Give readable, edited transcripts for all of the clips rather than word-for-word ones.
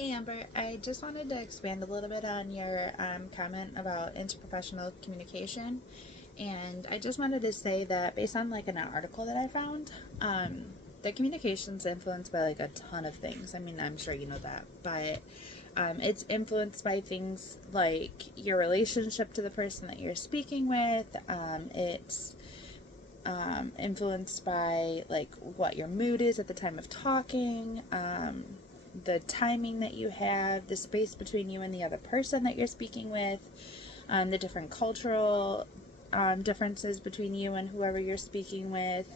Hey Amber, I just wanted to expand a little bit on your comment about interprofessional communication. And I just wanted to say that based on like an article that I found, the communication's influenced by like a ton of things. I mean, I'm sure you know that, but it's influenced by things like your relationship to the person that you're speaking with. It's influenced by like what your mood is at the time of talking, the timing that you have, the space between you and the other person that you're speaking with, the different cultural differences between you and whoever you're speaking with,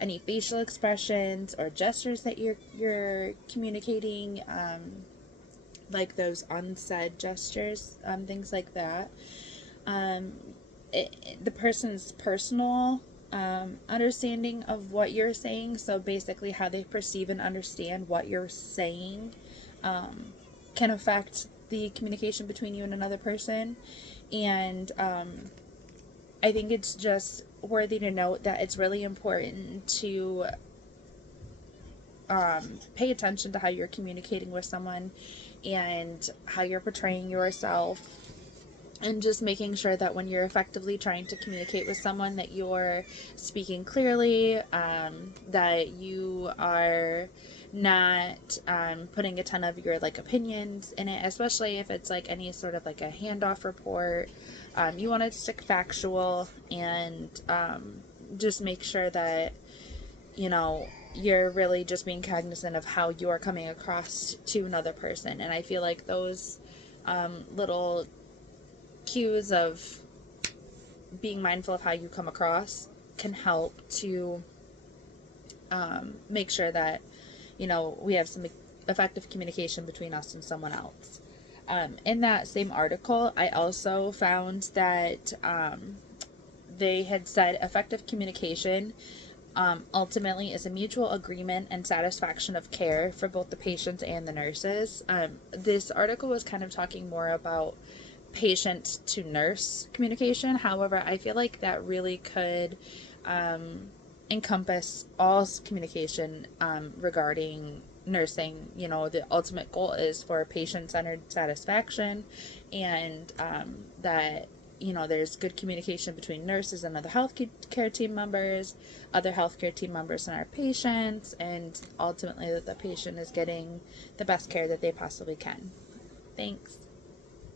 any facial expressions or gestures that you're communicating, like those unsaid gestures, things like that. Um, the person's personal understanding of what you're saying. So basically, how they perceive and understand what you're saying can affect the communication between you and another person. And I think it's just worthy to note that it's really important to pay attention to how you're communicating with someone and how you're portraying yourself, and just making sure that when you're effectively trying to communicate with someone that you're speaking clearly, that you are not putting a ton of your like opinions in it, especially if it's like any sort of like a handoff report. You want to stick factual, and just make sure that you know you're really just being cognizant of how you're coming across to another person. And I feel like those little cues of being mindful of how you come across can help to make sure that we have some effective communication between us and someone else. In that same article, I also found that they had said effective communication ultimately is a mutual agreement and satisfaction of care for both the patients and the nurses. This article was kind of talking more about patient to nurse communication. However, I feel like that really could encompass all communication regarding nursing. The ultimate goal is for patient centered satisfaction, and that there's good communication between nurses and other healthcare team members, other healthcare team members, and our patients, and ultimately that the patient is getting the best care that they possibly can. Thanks.